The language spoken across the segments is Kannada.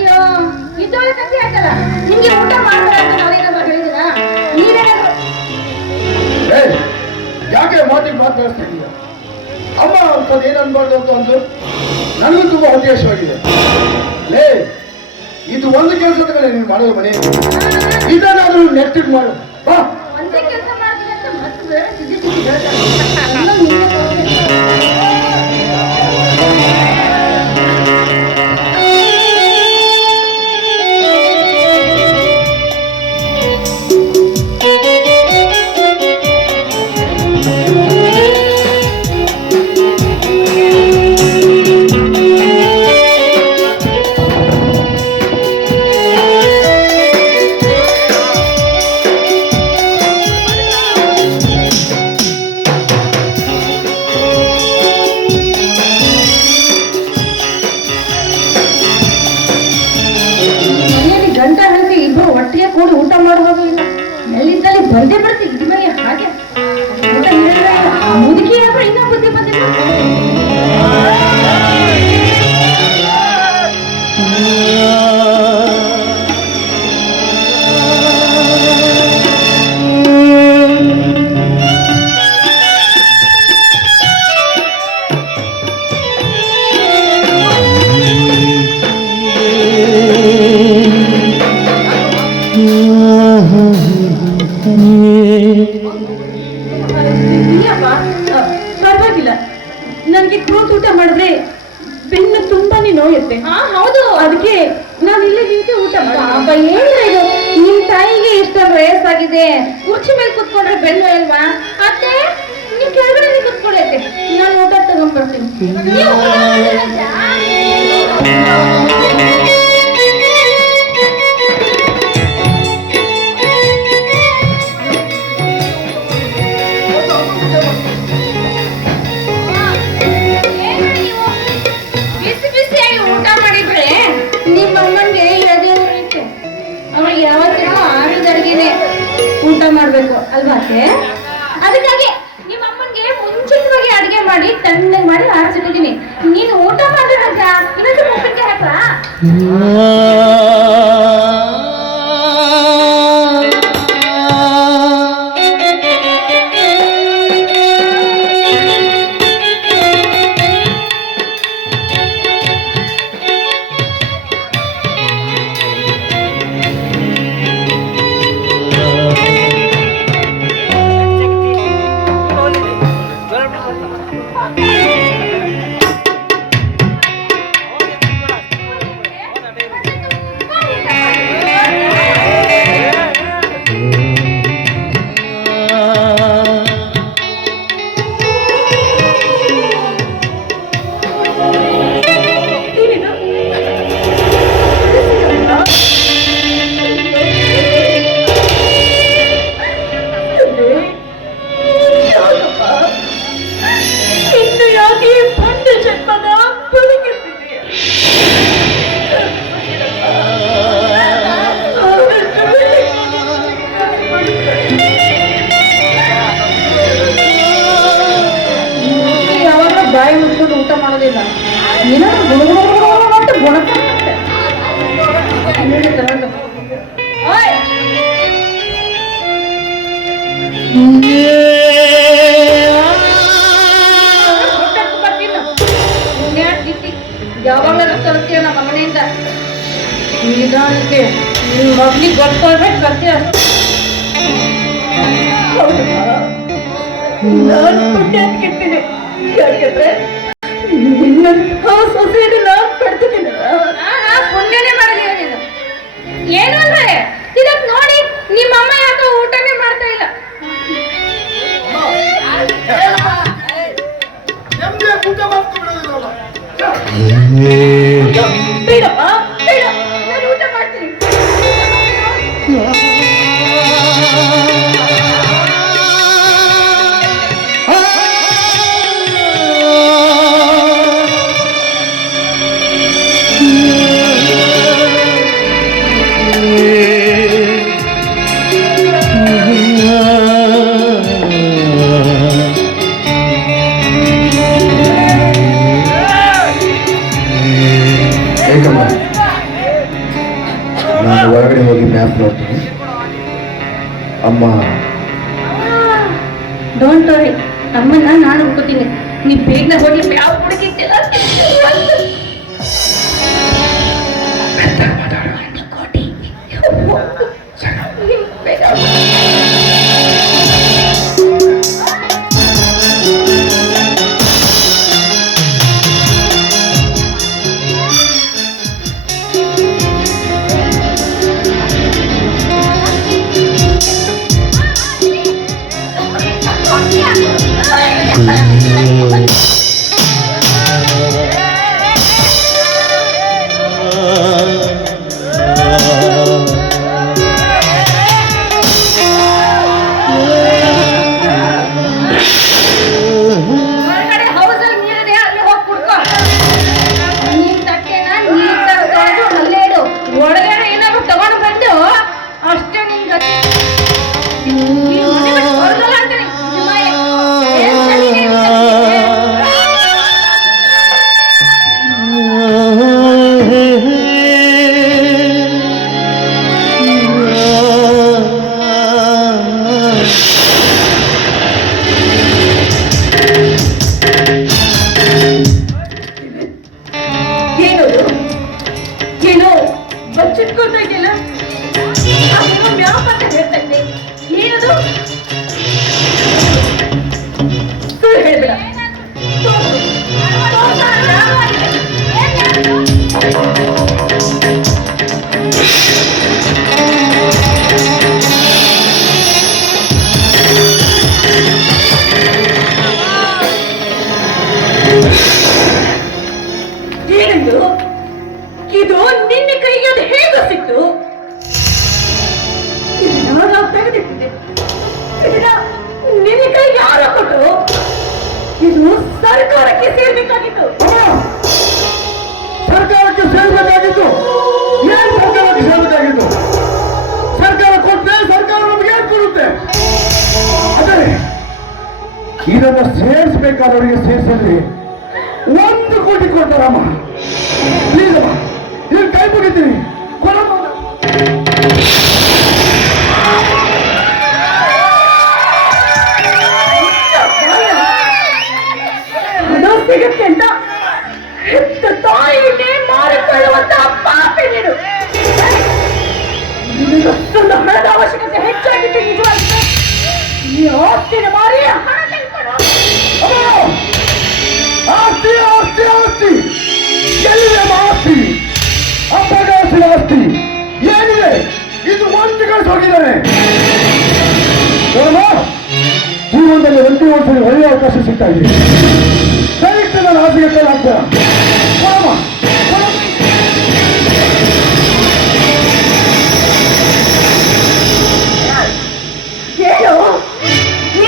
ಅಯ್ಯೋ ಇದ್ದೋಳೆ ಕಥೆ ಆಯ್ತಲ್ಲ. ನಿಮ್ಗೆ ಊಟ ಮಾಡ್ತಾರೆ ಅಂತ ನಾವೇನಾದ್ರು ಹೇಳಿದಿರಾ? ನೀವೇನಾದ್ರು ಯಾಕೆ ಮಾತಿಗೆ ಮಾತನಾಡ್ತಾ ಇದೀಯ? ಅಮ್ಮ ಅಂತದ್ದು ಏನು ಅನ್ಬಾರ್ದು ಅಂತ ಒಂದು ನನಗೂ ತುಂಬಾ ಉದ್ದೇಶವಾಗಿದೆ. ಲೇ, ಇದು ಒಂದು ಕೆಲಸದ ಮೇಲೆ ನೀನು ಮಾಡೋದು ಮನೆ, ಇದನ್ನಾದ್ರೂ ನೆಟ್ಟಿಗೆ ಮಾಡು ಬಾ. ಒಂದೇ ಕೆಲಸ ಮಾಡ್ತೀನಿ ಅಂತ ಮತ್ತೆ ಬೇರೆ ಸಿದ್ಧಿ ಸಿದ್ಧಿ ಹೇಳ್ತಾರೆ. ಒಟ್ಟಿಗೆ ಕೂಡಿ ಊಟ ಮಾಡುವಾಗ ಇಲ್ಲ ಎಲ್ಲಿದ್ದಲ್ಲಿ ಬಂದೇ ಬರ್ತೀವಿ ಇದ್ರ ಮೇಲೆ ಹಾಗೆ ಮುದುಕಿ ಆದ್ರೆ ಇನ್ನೂ ಬುದ್ಧಿ ಬಂದಿಲ್ಲ. ಪರವಾಗಿಲ್ಲ, ನನಗೆ ಕೂತು ಊಟ ಮಾಡಿದ್ರೆ ಬೆನ್ನು ತುಂಬಾನೇ ನೋಯುತ್ತೆ. ಹೌದು, ಅದಕ್ಕೆ ನಾನು ಇಲ್ಲೇ ನಿಂತೆ ಊಟ ಮಾಡಿ. ಏನ್ರ ಇದು, ನಿಮ್ ತಾಯಿಗೆ ಇಷ್ಟೊಂದು ವಯಸ್ಸಾಗಿದೆ, ಕುರ್ಚಿ ಮೇಲೆ ಕುತ್ಕೊಂಡ್ರೆ ಬೆನ್ನು ಅಲ್ವಾ? ಅತ್ತೆ ನೀವು ಕೆಳಗಡೆ ಕುತ್ಕೊಳ್ಳೈತೆ, ನಾನು ಊಟ ತಗೊಂಡ್ಬರ್ತೀನಿ. ಊಟ ಮಾಡ್ಬೇಕು ಅಲ್ವಾ? ಅದಕ್ಕಾಗಿ ನಿಮ್ಮ ಅಮ್ಮನ್ಗೆ ಮುಂಚಿತವಾಗಿ ಅಡಿಗೆ ಮಾಡಿ ತಣ್ಣಗೆ ಮಾಡಿ ಆರಿಸಿಟ್ಟಿದ್ದೀನಿ. ನೀನು ಊಟ ಮಾಡಿದ್ರಾಗ ಇನ್ನೊಂದು ಉಪ್ಪಿನಕಾಯಿ ಹಾಕ್ಲಾ? ಬಾಯಿ ಮುಚ್ಕೊಂಡು ಊಟ ಮಾಡೋದಿಲ್ಲ, ಏನಾದ್ರು ಗುಣಪಡುತ್ತೆ. ಯಾವಾಗಲೂ ತರ್ತೀಯ ನಮ್ಮ ಮನೆಯಿಂದ. ನಿಧಾನಕ್ಕೆ ನಿನ್ನ ಮಗನಿಗೆ ಗೊತ್ತಾಗ್ಬೇಕು ಬರ್ತೀಯ. ನಾನು ಪುಣ್ಯ ಕೆಡ್ತೀನಿ, ಯಾಕಂದ್ರೆ ಸೊಸೈಟಿ ನಾನು ಪಡ್ತೀನಿ. ಪುಣ್ಯನೇ ಮಾಡಿದೀಯ ನೀನು. ಏನು ಅಂದ್ರೆ ಇದಕ್ಕೆ ನೋಡಿ ನಿಮ್ಮ ಅಮ್ಮ ಯಾಕೋ ಊಟನೇ ಮಾಡ್ತಾ ಇಲ್ಲ. ಬೇಡಪ್ಪ ಬೇಡ, ನಾನು ಊಟ ಮಾಡ್ತೀನಿ. ನಾನು ಹೊರಗಡೆ ಹೋಗಿ ಮ್ಯಾಪ್ ನೋಡ್ತೀನಿ. ಅಮ್ಮ ಡೋಂಟ್ ವರಿ, ಅಮ್ಮನ್ನ ನಾನು ಹುಡ್ಕೋತೀನಿ. ನೀವು ಬೇಗನೆ ಹೋಗಿ ಯಾವ ಹುಡುಗಿಟ್ಟಿಲ್ಲ ಬಚ್ಚಿಟ್ಕೊತಾಗಿಲ್ಲ ಅದೇನೋ ಮ್ಯಾಪ್ ಅಂತ ಹೇಳ್ತಂದೆ. ಏನದು ಸುಳ್ಳು ಹೇಳ್ಬೇಡ. ಏನೆಂದು ಇದು ನಿನ್ನ ಕೈಗೆ ಅದು ಹೇಗೆ ಸಿಕ್ತು? ಇದನ್ನ ತೆಗೆದಿಟ್ಟಿದೆ. ಇದನ್ನ ನಿನ್ನ ಕೈಗೆ ಯಾರು ಕೊಟ್ಟು? ಇದು ಸರ್ಕಾರಕ್ಕೆ ಸೇರ್ಬೇಕಾಗಿತ್ತು. ಸರ್ಕಾರಕ್ಕೆ ಸೇರ್ಬೇಕಾಗಿತ್ತು. ಏನ್ ಸರ್ಕಾರಕ್ಕೆ ಸೇರ್ಬೇಕಾಗಿತ್ತು? ಸರ್ಕಾರ ಕೊಟ್ಟರೆ ಸರ್ಕಾರ ನಮಗೆ ಏನ್ ಕೊಡುತ್ತೆ? ಅದೇ ಇದನ್ನ ಸೇರಿಸ್ಬೇಕಾದವರಿಗೆ ಸೇರಿಸಲಿ 1 ಕೋಟಿ ಕೊಡ್ತಾರಮ್ಮ. ಪ್ಲೀಸ್ ಅಮ್ಮ, ನೀನು ಕೈ ಮುಗಿತೀನಿ ಕೊಡಮ್ಮ. ಹಣ ಸಿಗುತ್ತೆ ಅಂತ ಹೆತ್ತ ತಾಯಿನೇ ಮಾರಿಕೊಳ್ಳುವಂತ ಪಾಪಿ ನೀನು. ನಿನಗಷ್ಟೊಂದು ಹಣದ ಅವಶ್ಯಕತೆ ಹೆಚ್ಚಾಗಿತ್ತು ನಿಜವಾಗಿದೆ. ಈ ಆಸ್ತಿನ ಮಾರಿ ಹಣ ತೆಗೆದುಕೊಂಡು ಆಸ್ತಿ ಆಸ್ತಿ ಆಸ್ತಿ ಎಲ್ಲಿದೆ ಆಸ್ತಿ? ಅಪಘಾತದ ಆಸ್ತಿ ಏನಿದೆ? ಇದು ವಂಚಕರು ಹೋಗಿದ್ದಾನೆ. ನೋಡಮ್ಮ, ಜೀವನದಲ್ಲಿ ಒಂದೇ ಒಂದ್ಸರಿ ಒಳ್ಳೆಯ ಅವಕಾಶ ಸಿಗ್ತಾ ಇದೆ. ದಯವಿಟ್ಟು ನಾನು ಆಸೆಗೆ ಕೈ ಹಾಕ್ತಾರ.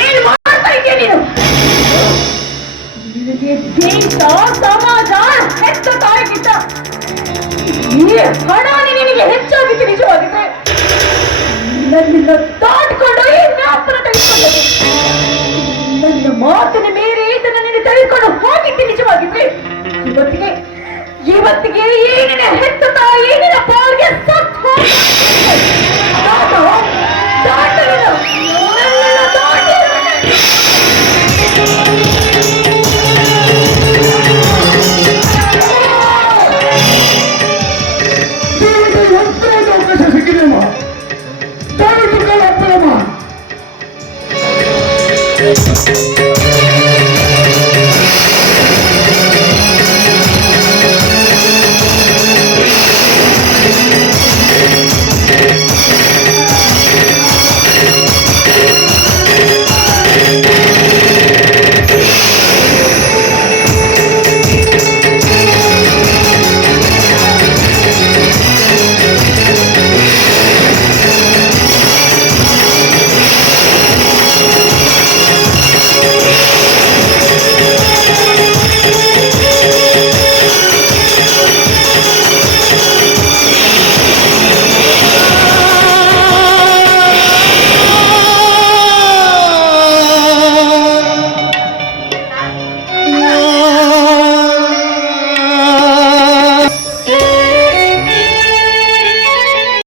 ಏನು ಮಾಡ್ತಾ ಇದ್ದೀಯ ನೀನು? ನಿನಗೆ ದೇಶ ಸಮಾಜ ಹೆತ್ತ ತಾಯಿಗಿಂತ ಈ ಹಣ ನಿನಗೆ ಹೆಚ್ಚಾಗಿತ್ತು ನಿಜವಾಗಿದ್ರೆ ನನ್ನಿಂದ ದಾಟ್ಕೊಂಡು ಈ ಜ್ಞಾಪನ ತೆಗೆದುಕೊಂಡು ನನ್ನ ಮಾತಿನ ಮೇಲೆ ಇದನ್ನ ನೀನು ತೆಗೆದುಕೊಂಡು ಹೋಗಿದ್ದೆ ನಿಜವಾಗಿದ್ರೆ ಇವತ್ತಿಗೆ ಈ ನಿನ್ನ ಹೆತ್ತ ತಾಯಿ ನಿನ್ನ ಪಾಲ್ಗೆ ಸತ್ತು ಅವಕಾಶ ಸಿಕ್ಕಿದೆಯಮ್ಮ. ದಯವಿಟ್ಟು ಕೈ ಹಾಕ್ಬೇಡಮ್ಮ.